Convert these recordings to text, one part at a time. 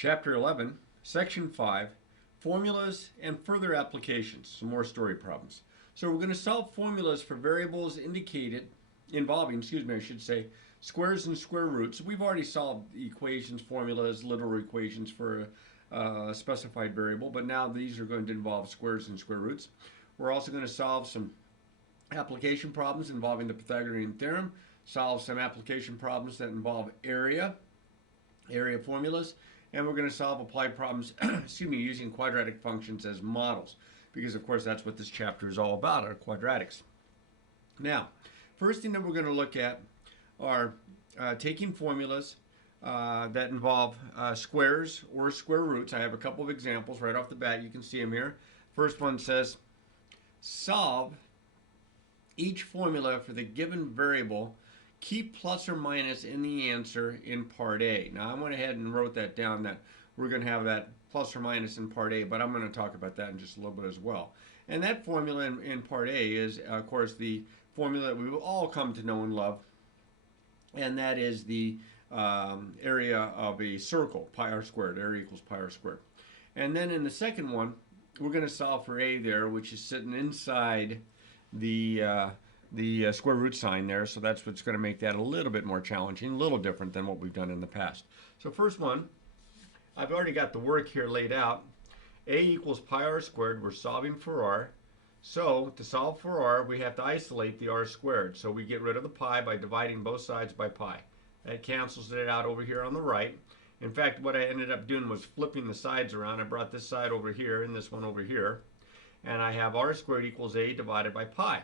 Chapter 11, Section 5, Formulas and Further Applications, some more story problems. So we're going to solve formulas for variables involving, squares and square roots. We've already solved equations, formulas, literal equations for a specified variable, but now these are going to involve squares and square roots. We're also going to solve some application problems involving the Pythagorean Theorem, solve some application problems that involve area formulas, and we're going to solve applied problems using quadratic functions as models, because of course that's what this chapter is all about, are quadratics. Now, first thing that we're going to look at are taking formulas that involve squares or square roots. I have a couple of examples right off the bat. You can see them here. First one says, solve each formula for the given variable. Keep plus or minus in the answer in part A. Now I went ahead and wrote that down, that we're going to have that plus or minus in part A, but I'm going to talk about that in just a little bit as well. And that formula in part A is, of course, the formula that we will all come to know and love, and that is the area of a circle, pi r squared, area equals pi r squared. And then in the second one, we're going to solve for A there, which is sitting inside the square root sign there, so that's what's going to make that a little bit more challenging, a little different than what we've done in the past. So first one, I've already got the work here laid out. A equals pi r squared, we're solving for r. So to solve for r, we have to isolate the r squared. So we get rid of the pi by dividing both sides by pi. That cancels it out over here on the right. In fact, what I ended up doing was flipping the sides around. I brought this side over here and this one over here. And I have r squared equals a divided by pi.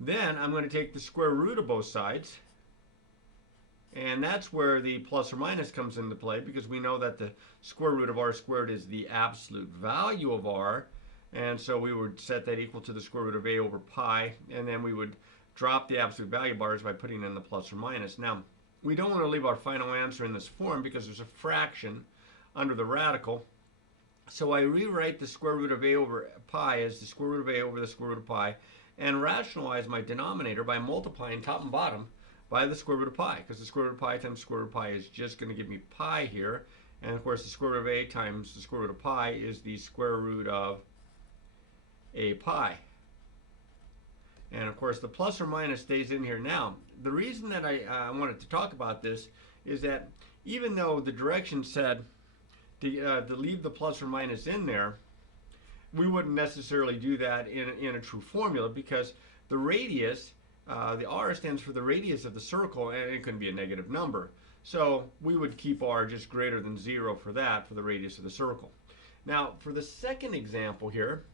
Then I'm going to take the square root of both sides, and that's where the plus or minus comes into play, because we know that the square root of r squared is the absolute value of r, and so we would set that equal to the square root of a over pi, and then we would drop the absolute value bars by putting in the plus or minus. Now, we don't want to leave our final answer in this form because there's a fraction under the radical, so I rewrite the square root of a over pi as the square root of a over the square root of pi, and rationalize my denominator by multiplying top and bottom by the square root of pi, because the square root of pi times the square root of pi is just going to give me pi here, and of course the square root of a times the square root of pi is the square root of a pi. And of course the plus or minus stays in here. Now, the reason that I wanted to talk about this is that even though the direction said to leave the plus or minus in there, we wouldn't necessarily do that in a true formula, because the radius, the r stands for the radius of the circle, and it can be a negative number. So we would keep r just greater than 0 for that, for the radius of the circle. Now, for the second example here,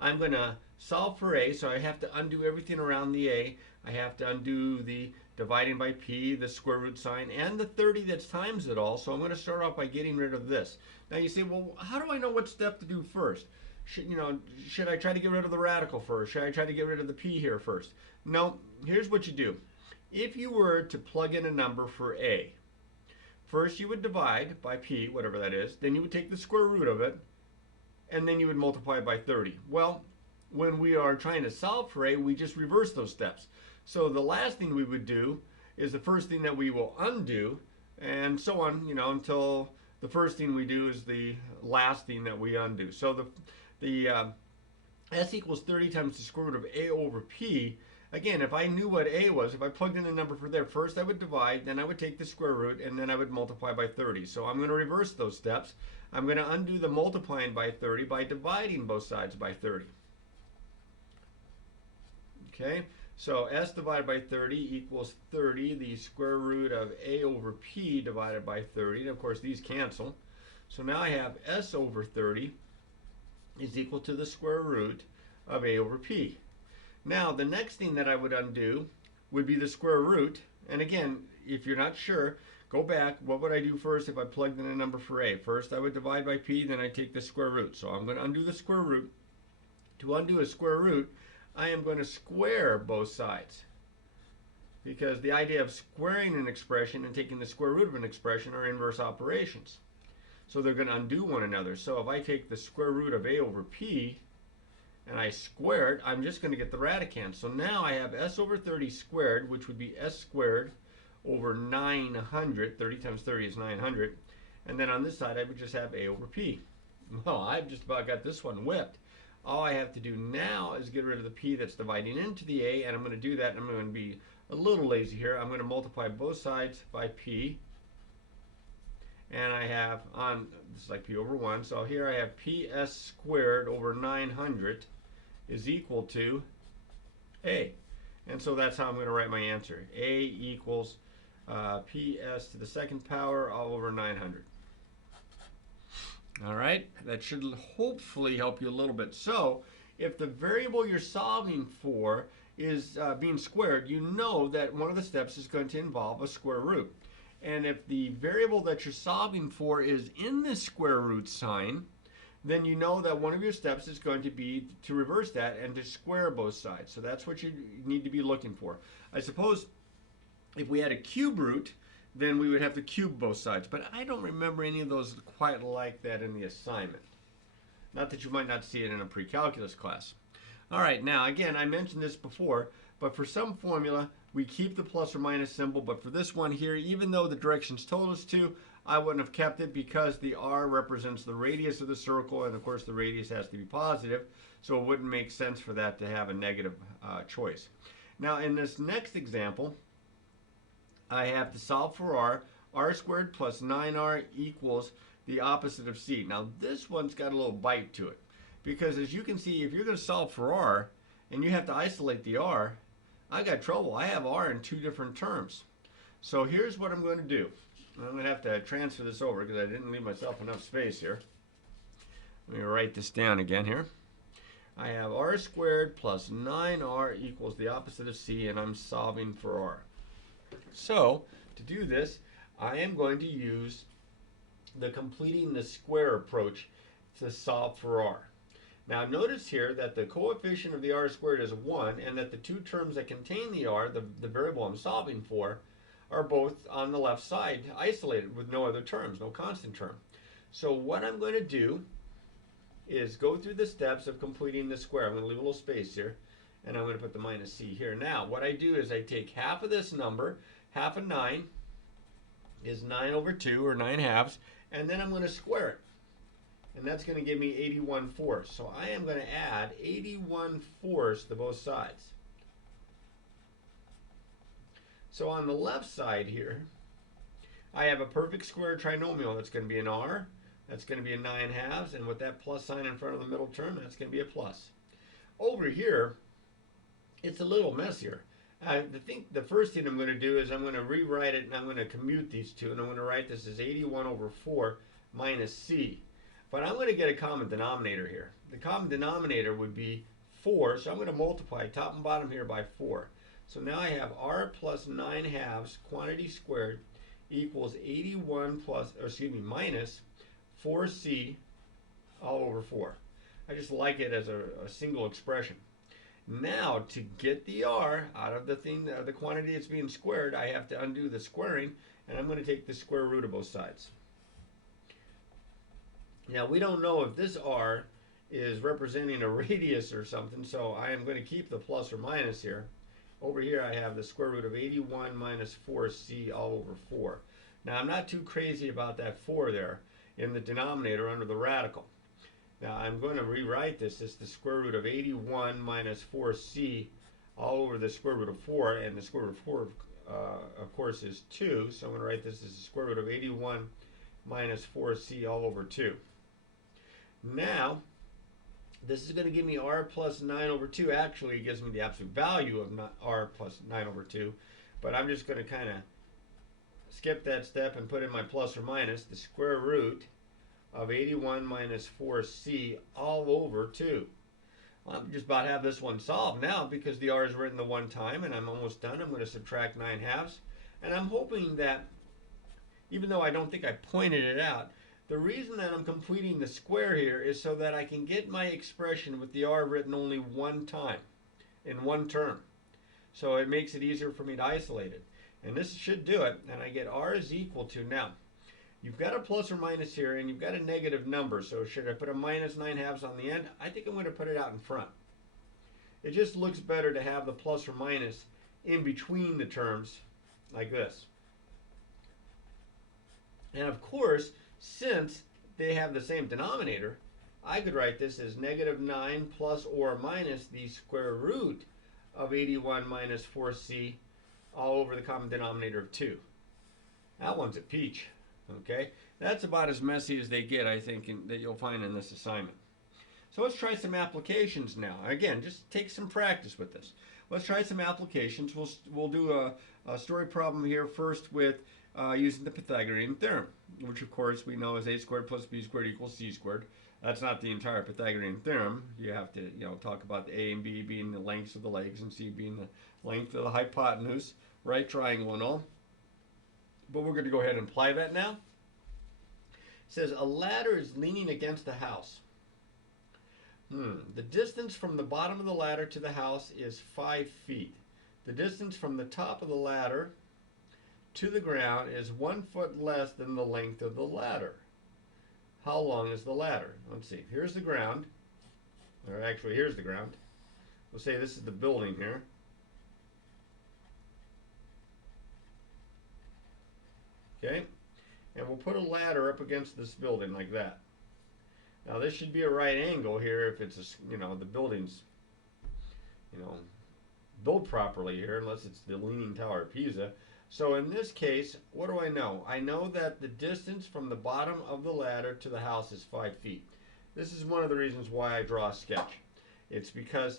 I'm going to solve for a, so I have to undo everything around the a. I have to undo the dividing by p, the square root sign, and the 30 that's times it all. So I'm going to start off by getting rid of this. Now you say, well, how do I know what step to do first? Should I try to get rid of the radical first? Should I try to get rid of the p here first? No, here's what you do. If you were to plug in a number for a, first you would divide by p, whatever that is, then you would take the square root of it, and then you would multiply by 30. Well, when we are trying to solve for a, we just reverse those steps. So the last thing we would do is the first thing that we will undo, and so on, until the first thing we do is the last thing that we undo. So the s equals 30 times the square root of a over p. Again, if I knew what a was, if I plugged in the number for there, first I would divide, then I would take the square root, and then I would multiply by 30. So I'm going to reverse those steps. I'm going to undo the multiplying by 30 by dividing both sides by 30. Okay, so s divided by 30 equals 30, the square root of a over p divided by 30. And of course, these cancel. So now I have s over 30 is equal to the square root of a over p. Now, the next thing that I would undo would be the square root. And again, if you're not sure, go back. What would I do first if I plugged in a number for a? First, I would divide by p, then I take the square root. So I'm going to undo the square root. To undo a square root, I am going to square both sides, because the idea of squaring an expression and taking the square root of an expression are inverse operations. So they're going to undo one another. So if I take the square root of a over p and I square it, I'm just going to get the radicand. So now I have s over 30 squared, which would be s squared over 900. 30 times 30 is 900. And then on this side, I would just have a over p. Well, I've just about got this one whipped. All I have to do now is get rid of the p that's dividing into the a, and I'm going to do that, and I'm going to be a little lazy here. I'm going to multiply both sides by p, and I have on, this is like p over 1, so here I have ps squared over 900 is equal to a. And so that's how I'm going to write my answer. A equals ps to the second power all over 900. All right, that should hopefully help you a little bit. So if the variable you're solving for is being squared, you know that one of the steps is going to involve a square root. And if the variable that you're solving for is in the square root sign, then you know that one of your steps is going to be to reverse that and to square both sides. So that's what you need to be looking for. I suppose if we had a cube root, then we would have to cube both sides. But I don't remember any of those quite like that in the assignment. Not that you might not see it in a pre-calculus class. All right, now again, I mentioned this before, but for some formula, we keep the plus or minus symbol. But for this one here, even though the directions told us to, I wouldn't have kept it because the r represents the radius of the circle, and of course the radius has to be positive, so it wouldn't make sense for that to have a negative choice. Now in this next example, I have to solve for r squared plus 9r equals the opposite of c. Now this one's got a little bite to it, because as you can see, if you're going to solve for r and you have to isolate the r, I got trouble. I have r in two different terms. So here's what I'm going to do. I'm going to have to transfer this over because I didn't leave myself enough space here. Let me write this down again here. I have r squared plus 9r equals the opposite of c, and I'm solving for r. So to do this, I am going to use the completing the square approach to solve for r. Now notice here that the coefficient of the r squared is 1, and that the two terms that contain the r, the variable I'm solving for, are both on the left side, isolated with no other terms, no constant term. So what I'm going to do is go through the steps of completing the square. I'm going to leave a little space here, and I'm going to put the minus c here. Now what I do is I take half of this number, half of 9 is 9 over 2, or 9 halves, and then I'm going to square it. And that's going to give me 81/4. So I am going to add 81/4 to both sides. So on the left side here, I have a perfect square trinomial. That's going to be an r, that's going to be a 9 halves, and with that plus sign in front of the middle term, that's going to be a plus. Over here, it's a little messier. I think the first thing I'm going to do is I'm going to rewrite it, and I'm going to commute these two, and I'm going to write this as 81/4 minus c. But I'm going to get a common denominator here. The common denominator would be 4, so I'm going to multiply top and bottom here by 4. So now I have r plus 9 halves quantity squared equals 81 minus 4c all over 4. I just like it as a single expression. Now to get the r out of the quantity that's being squared, I have to undo the squaring, and I'm going to take the square root of both sides. Now we don't know if this r is representing a radius or something, so I am going to keep the plus or minus here. Over here I have the square root of 81 minus 4c all over 4. Now I'm not too crazy about that 4 there in the denominator under the radical. Now I'm going to rewrite this as the square root of 81 minus 4c all over the square root of 4, and the square root of 4 of course is 2, so I'm going to write this as the square root of 81 minus 4c all over 2. Now this is going to give me r plus 9 over 2. Actually, it gives me the absolute value of r plus 9 over 2. But I'm just going to kind of skip that step and put in my plus or minus the square root of 81 minus 4c all over 2. Well, I'm just about to have this one solved now because the r is written the one time, and I'm almost done. I'm going to subtract 9 halves. And I'm hoping that, even though I don't think I pointed it out, the reason that I'm completing the square here is so that I can get my expression with the r written only one time, in one term. So it makes it easier for me to isolate it. And this should do it, and I get r is equal to, now, you've got a plus or minus here, and you've got a negative number, so should I put a minus 9 halves on the end? I think I'm going to put it out in front. It just looks better to have the plus or minus in between the terms, like this. And of course, Since they have the same denominator, I could write this as negative 9 plus or minus the square root of 81 minus 4c all over the common denominator of 2. That one's a peach. Okay, that's about as messy as they get, I think, that you'll find in this assignment. So let's try some applications now. Again, just take some practice with this. Let's try some applications. We'll do a story problem here first with using the Pythagorean Theorem, which of course we know is a squared plus b squared equals c squared. That's not the entire Pythagorean Theorem. You have to, talk about the a and b being the lengths of the legs and c being the length of the hypotenuse, right triangle and all. But we're going to go ahead and apply that now. It says a ladder is leaning against the house. The distance from the bottom of the ladder to the house is 5 feet. The distance from the top of the ladder to the ground is 1 foot less than the length of the ladder. How long is the ladder? Let's see. Here's the ground. Or actually, here's the ground. We'll say this is the building here. Okay? And we'll put a ladder up against this building like that. Now this should be a right angle here if it's the building's built properly here, unless it's the Leaning Tower of Pisa. So in this case, what do I know? I know that the distance from the bottom of the ladder to the house is 5 feet. This is one of the reasons why I draw a sketch. It's because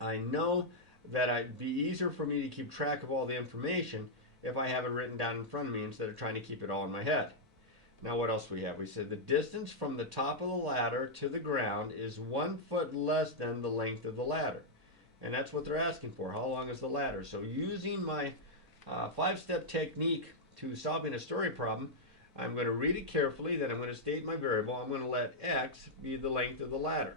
I know that it'd be easier for me to keep track of all the information if I have it written down in front of me instead of trying to keep it all in my head. Now what else we have? We said the distance from the top of the ladder to the ground is 1 foot less than the length of the ladder. And that's what they're asking for. How long is the ladder? So using my 5-step technique to solving a story problem, I'm going to read it carefully, then I'm going to state my variable. I'm going to let x be the length of the ladder.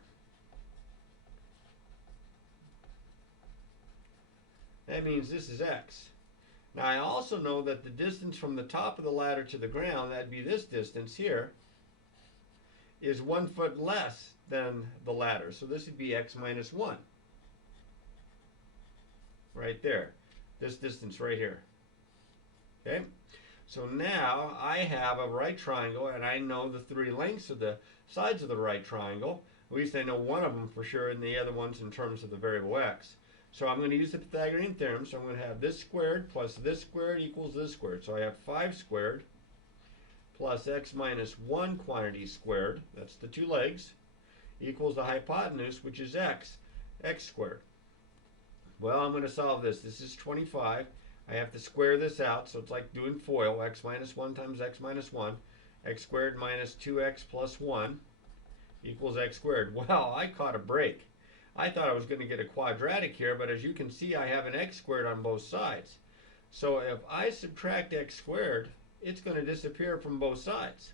That means this is x. Now I also know that the distance from the top of the ladder to the ground, that'd be this distance here, is 1 foot less than the ladder. So this would be x minus 1. Right there. This distance right here. Okay? So now I have a right triangle and I know the 3 lengths of the sides of the right triangle. At least I know one of them for sure and the other ones in terms of the variable x. So I'm going to use the Pythagorean Theorem. So I'm going to have this squared plus this squared equals this squared. So I have 5 squared plus x minus 1 quantity squared, that's the 2 legs, equals the hypotenuse, which is x squared. Well, I'm going to solve this. This is 25. I have to square this out, so it's like doing FOIL. X minus 1 times x minus 1. X squared minus 2x plus 1 equals x squared. Well, I caught a break. I thought I was going to get a quadratic here, but as you can see, I have an x squared on both sides. So if I subtract x squared, it's going to disappear from both sides.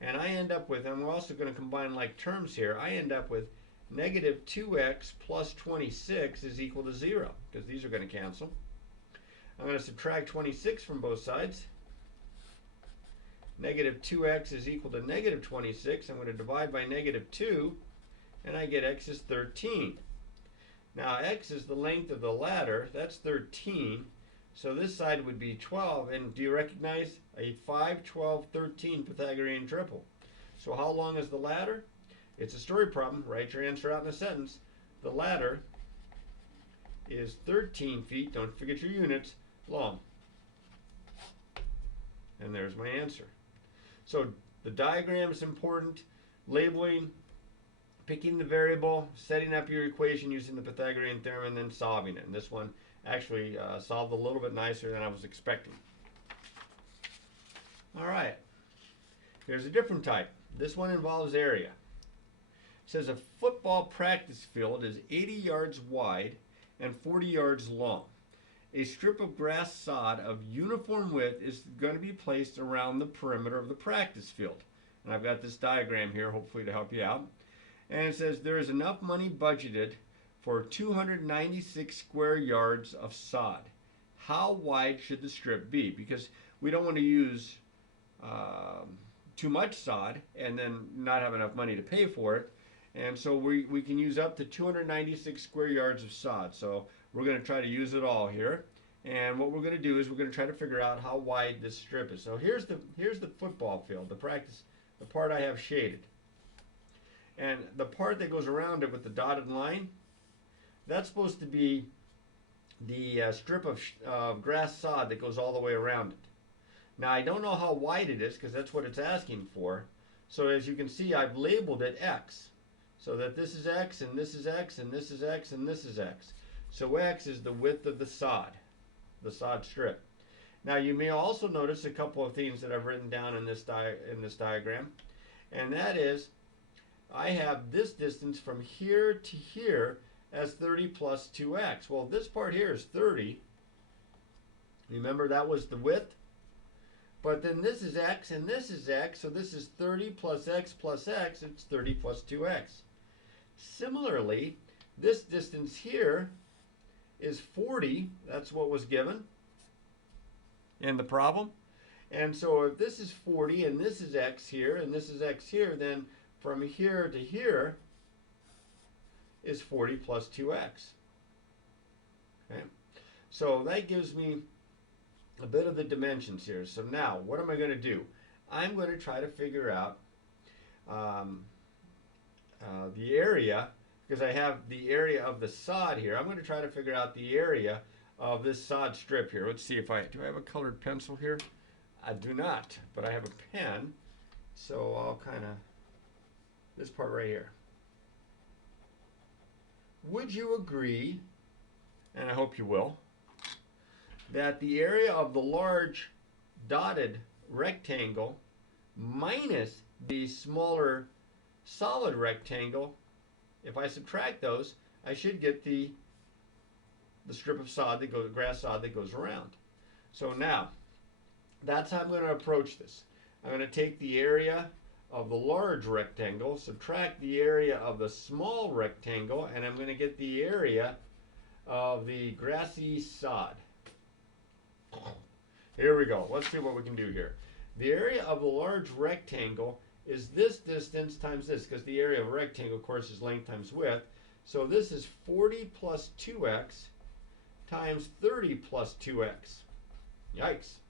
And I end up with, and we're also going to combine like terms here, I end up with negative 2x plus 26 is equal to 0, because these are going to cancel. I'm going to subtract 26 from both sides. Negative 2x is equal to negative 26. I'm going to divide by negative 2, and I get x is 13. Now x is the length of the ladder. That's 13. So this side would be 12. And do you recognize a 5, 12, 13 Pythagorean triple? So how long is the ladder? It's a story problem. Write your answer out in a sentence. The ladder is 13 feet, don't forget your units, long. And there's my answer. So the diagram is important. Labeling, picking the variable, setting up your equation using the Pythagorean Theorem, and then solving it. And this one actually solved a little bit nicer than I was expecting. All right. Here's a different type. This one involves area. It says a football practice field is 80 yards wide and 40 yards long. A strip of grass sod of uniform width is going to be placed around the perimeter of the practice field. And I've got this diagram here, hopefully to help you out. And it says there is enough money budgeted for 296 square yards of sod. How wide should the strip be? Because we don't want to use too much sod and then not have enough money to pay for it. And so we can use up to 296 square yards of sod. So we're going to try to use it all here. And what we're going to do is we're going to try to figure out how wide this strip is. So here's the football field, the part I have shaded. And the part that goes around it with the dotted line, that's supposed to be the strip of grass sod that goes all the way around it. Now I don't know how wide it is because that's what it's asking for. So as you can see, I've labeled it X. So that this is X, and this is X, and this is X, and this is X. So X is the width of the sod strip. Now you may also notice a couple of things that I've written down in this diagram. And that is, I have this distance from here to here as 30 plus 2x. Well, this part here is 30. Remember, that was the width. But then this is x and this is x, so this is 30 plus x, it's 30 plus 2x. Similarly, this distance here is 40, that's what was given in the problem. And so if this is 40 and this is x here and this is x here, then from here to here is 40 plus 2x. Okay? So that gives me a bit of the dimensions here. So now, what am I going to do? I'm going to try to figure out the area, because I have the area of the sod here. I'm going to try to figure out the area of this sod strip here. Let's see if do I have a colored pencil here? I do not, but I have a pen. So I'll kind of, this part right here. Would you agree, and I hope you will, that the area of the large dotted rectangle minus the smaller solid rectangle, if I subtract those, I should get the strip of sod that goes, grass sod that goes around. So now, that's how I'm going to approach this. I'm going to take the area of the large rectangle, subtract the area of the small rectangle, and I'm going to get the area of the grassy sod. Here we go. Let's see what we can do here. The area of the large rectangle is this distance times this, because the area of a rectangle, of course, is length times width. So this is 40 plus 2x times 30 plus 2x. Yikes.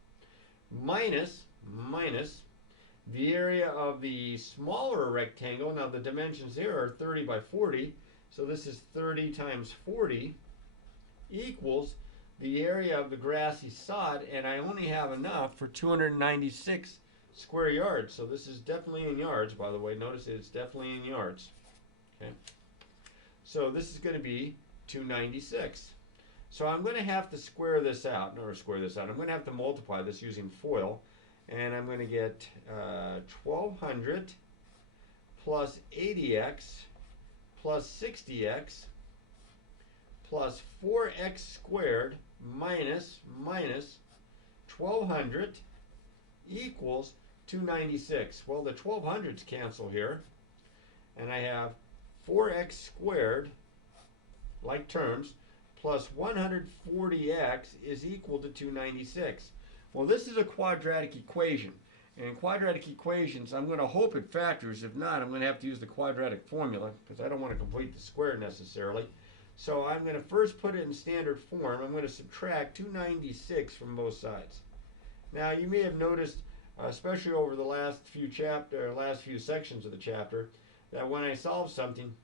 Minus the area of the smaller rectangle. Now the dimensions here are 30 by 40. So this is 30 times 40 equals the area of the grassy sod, and I only have enough for 296 square yards. So this is definitely in yards, by the way. Notice it's definitely in yards. Okay. So this is going to be 296. So I'm going to have to square this out. I'm going to have to multiply this using FOIL, and I'm going to get 1200 plus 80x plus 60x plus 4x squared minus 1200 equals 296. Well, the 1200s cancel here, and I have 4x squared, like terms, plus 140x is equal to 296. Well, this is a quadratic equation. And in quadratic equations, I'm going to hope it factors. If not, I'm going to have to use the quadratic formula, because I don't want to complete the square necessarily. So I'm going to first put it in standard form. I'm going to subtract 296 from both sides. Now you may have noticed, especially over the last few sections of the chapter, that when I solve something,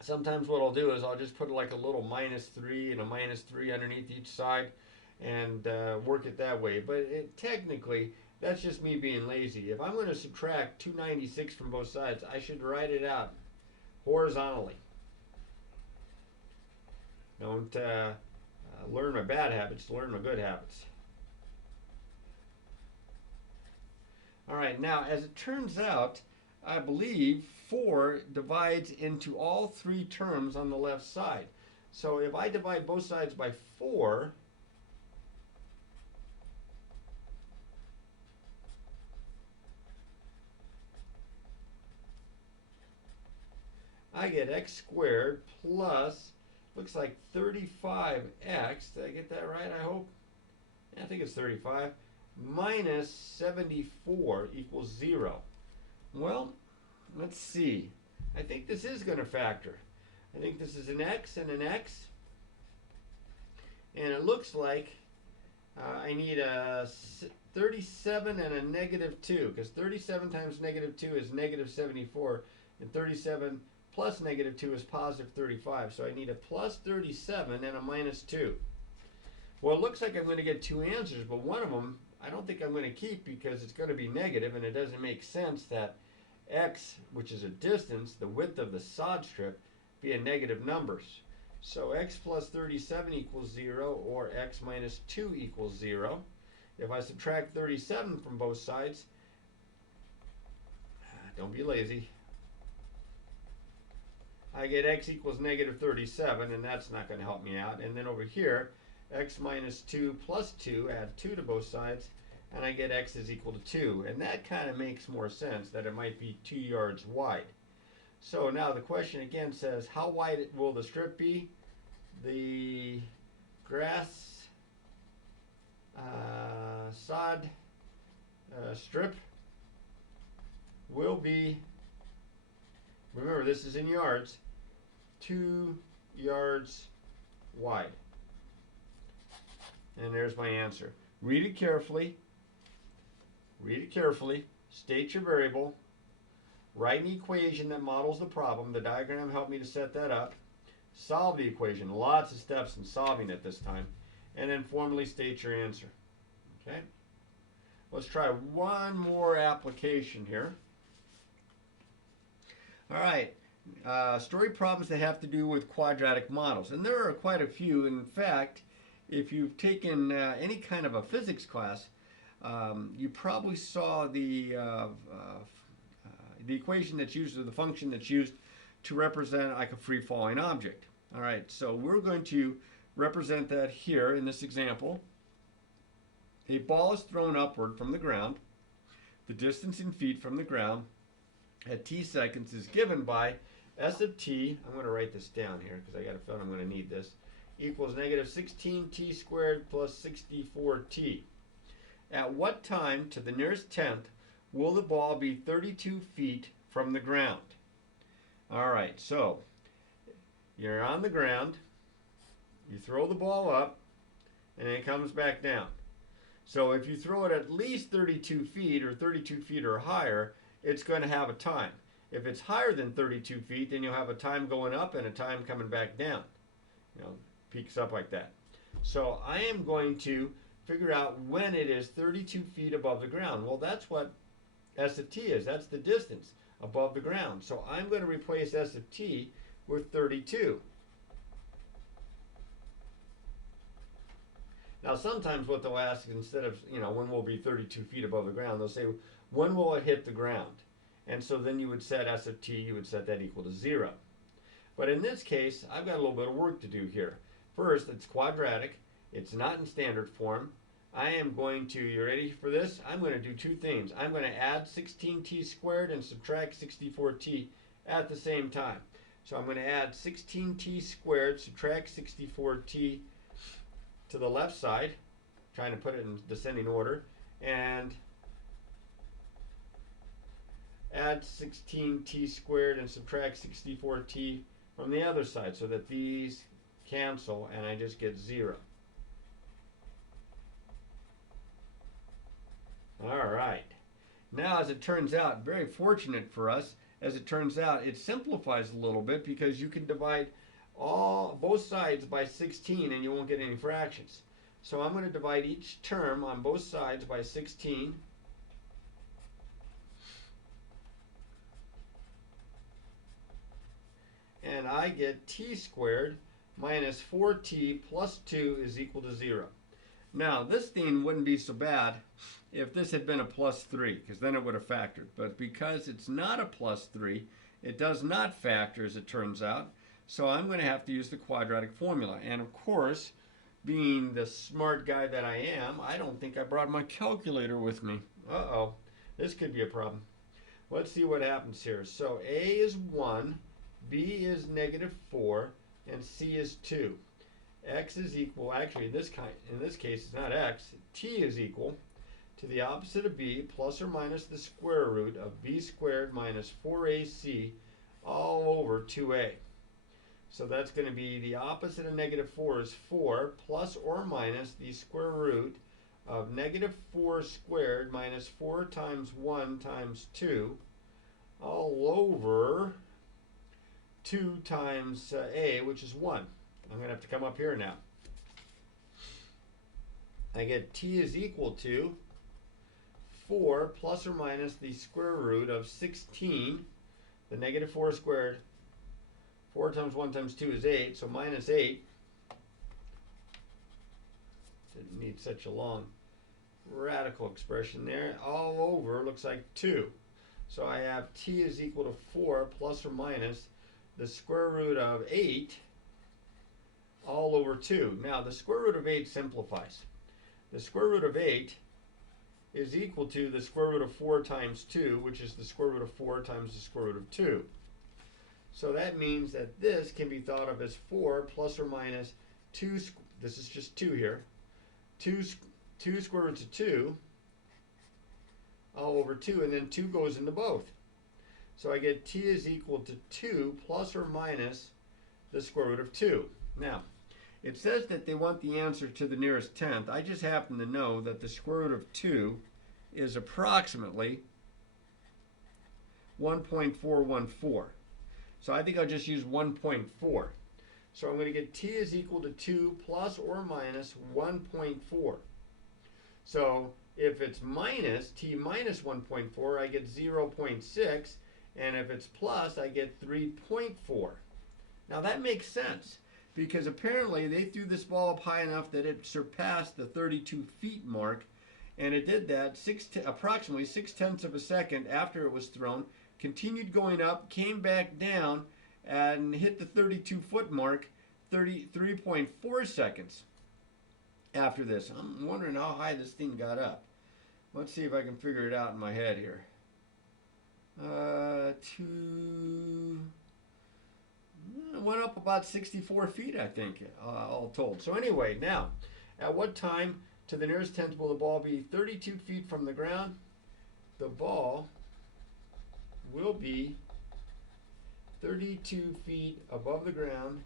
sometimes what I'll do is I'll just put like a little -3 and a -3 underneath each side and work it that way. But technically, that's just me being lazy. If I'm going to subtract 296 from both sides, I should write it out horizontally. Don't learn my bad habits, learn my good habits. All right, now as it turns out, I believe 4 divides into all 3 terms on the left side. So if I divide both sides by 4, I get x squared plus, looks like 35x. Did I get that right, I hope? Yeah, I think it's 35. Minus 74 equals 0. Well, let's see. I think this is going to factor. I think this is an x and an x. And it looks like I need a 37 and a negative 2, because 37 times negative 2 is negative 74, and 37 plus negative 2 is positive 35. So I need a plus 37 and a minus 2. Well, it looks like I'm going to get two answers, but one of them I don't think I'm going to keep because it's going to be negative, and it doesn't make sense that x, which is a distance, the width of the sod strip, be a negative numbers. So x plus 37 equals 0, or x minus 2 equals 0. If I subtract 37 from both sides, don't be lazy, I get x equals negative 37, and that's not going to help me out. And then over here, x minus 2 plus 2, add 2 to both sides, and I get x is equal to 2. And that kind of makes more sense, that it might be 2 yards wide. So now the question again says, how wide will the strip be? The grass sod strip will be, remember this is in yards, 2 yards wide. And there's my answer. Read it carefully. Read it carefully. State your variable. Write an equation that models the problem. The diagram helped me to set that up. Solve the equation. Lots of steps in solving it this time. And then formally state your answer. Okay? Let's try one more application here. All right. Story problems that have to do with quadratic models. And there are quite a few. In fact, if you've taken any kind of a physics class, you probably saw the equation that's used, or the function that's used to represent like a free-falling object. All right, so we're going to represent that here in this example. A ball is thrown upward from the ground. The distance in feet from the ground at t seconds is given by s of t. I'm going to write this down here because I got a feeling I'm going to need this. Equals negative 16t squared plus 64t. At what time to the nearest tenth will the ball be 32 feet from the ground? All right, so you're on the ground, you throw the ball up, and it comes back down. So if you throw it at least 32 feet or 32 feet or higher, it's going to have a time. If it's higher than 32 feet, then you'll have a time going up and a time coming back down. You know, peaks up like that. So I am going to figure out when it is 32 feet above the ground. Well, that's what s of t is. That's the distance above the ground. So I'm going to replace s of t with 32. Now, sometimes what they'll ask, instead of, when will be 32 feet above the ground, they'll say, when will it hit the ground? And so then you would set s of t, you would set that equal to 0. But in this case, I've got a little bit of work to do here. First, it's quadratic. It's not in standard form. I am going to, you ready for this? I'm going to do two things. I'm going to add 16t squared and subtract 64t at the same time. So I'm going to add 16t squared, subtract 64t to the left side, trying to put it in descending order, and add 16t squared and subtract 64t from the other side, so that these cancel and I just get 0. All right. Now, as it turns out, very fortunate for us, as it turns out, it simplifies a little bit because you can divide both sides by 16 and you won't get any fractions. So I'm going to divide each term on both sides by 16. And I get t squared minus 4t plus 2 is equal to 0. Now, this thing wouldn't be so bad if this had been a plus 3, because then it would have factored. But because it's not a plus 3, it does not factor, as it turns out. So I'm going to have to use the quadratic formula. And of course, being the smart guy that I am, I don't think I brought my calculator with me. Uh-oh, this could be a problem. Let's see what happens here. So A is 1, B is negative 4, and C is 2. X is equal, actually in this case it's not X, T is equal to the opposite of B plus or minus the square root of B squared minus 4AC all over 2A. So that's going to be the opposite of negative 4 is 4 plus or minus the square root of negative 4 squared minus 4 times 1 times 2 all over 2 times a, which is 1. I'm going to have to come up here now. I get t is equal to 4 plus or minus the square root of 16, the negative 4 squared. 4 times 1 times 2 is 8, so minus 8. Didn't need such a long radical expression there. All over looks like 2. So I have t is equal to 4 plus or minus the square root of 8 all over 2. Now the square root of 8 simplifies. The square root of 8 is equal to the square root of 4 times 2, which is the square root of 4 times the square root of 2. So that means that this can be thought of as 4 plus or minus 2, this is just 2 here, 2 square roots of 2 all over 2, and then 2 goes into both. So I get t is equal to 2 plus or minus the square root of 2. Now, it says that they want the answer to the nearest tenth. I just happen to know that the square root of 2 is approximately 1.414. So I think I'll just use 1.4. So I'm going to get t is equal to 2 plus or minus 1.4. So if it's minus, t minus 1.4, I get 0.6. And if it's plus, I get 3.4. Now that makes sense, because apparently they threw this ball up high enough that it surpassed the 32 feet mark, and it did that approximately 6/10 of a second after it was thrown, continued going up, came back down, and hit the 32 foot mark 33.4 seconds after this. I'm wondering how high this thing got up. Let's see if I can figure it out in my head here. Went up about 64 feet, I think, all told. So anyway, now, at what time to the nearest tenth will the ball be 32 feet from the ground? The ball will be 32 feet above the ground,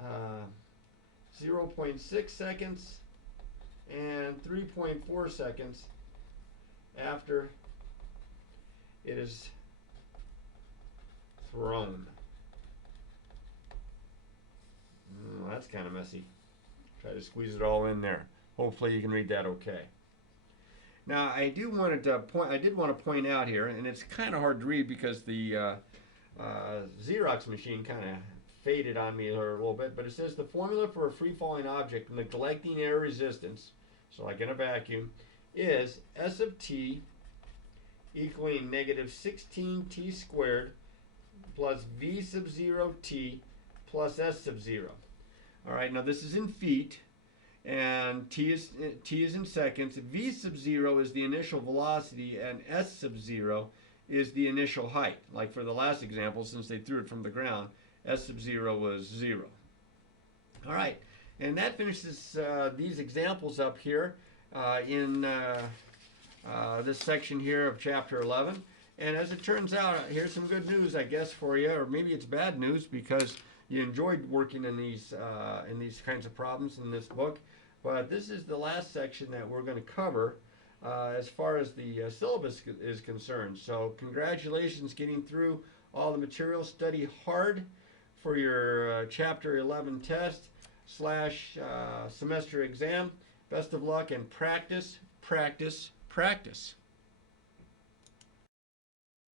0.6 seconds and 3.4 seconds after it is thrown. That's kind of messy. Try to squeeze it all in there. Hopefully you can read that okay. Now I did want to point out here, and it's kind of hard to read because the Xerox machine kind of faded on me a little bit, but it says the formula for a free-falling object neglecting air resistance, so like in a vacuum, is S of t equaling negative 16t squared plus v sub 0 t plus s sub 0. All right, now this is in feet, and t is in seconds. V sub 0 is the initial velocity, and s sub 0 is the initial height. Like for the last example, since they threw it from the ground, s sub 0 was 0. All right, and that finishes these examples up here in this section here of chapter 11. And as it turns out, here's some good news, I guess, for you, or maybe it's bad news because you enjoyed working in these kinds of problems in this book. But this is the last section that we're going to cover as far as the syllabus is concerned. So congratulations getting through all the material. Study hard for your chapter 11 test / semester exam. Best of luck, and practice, practice, practice.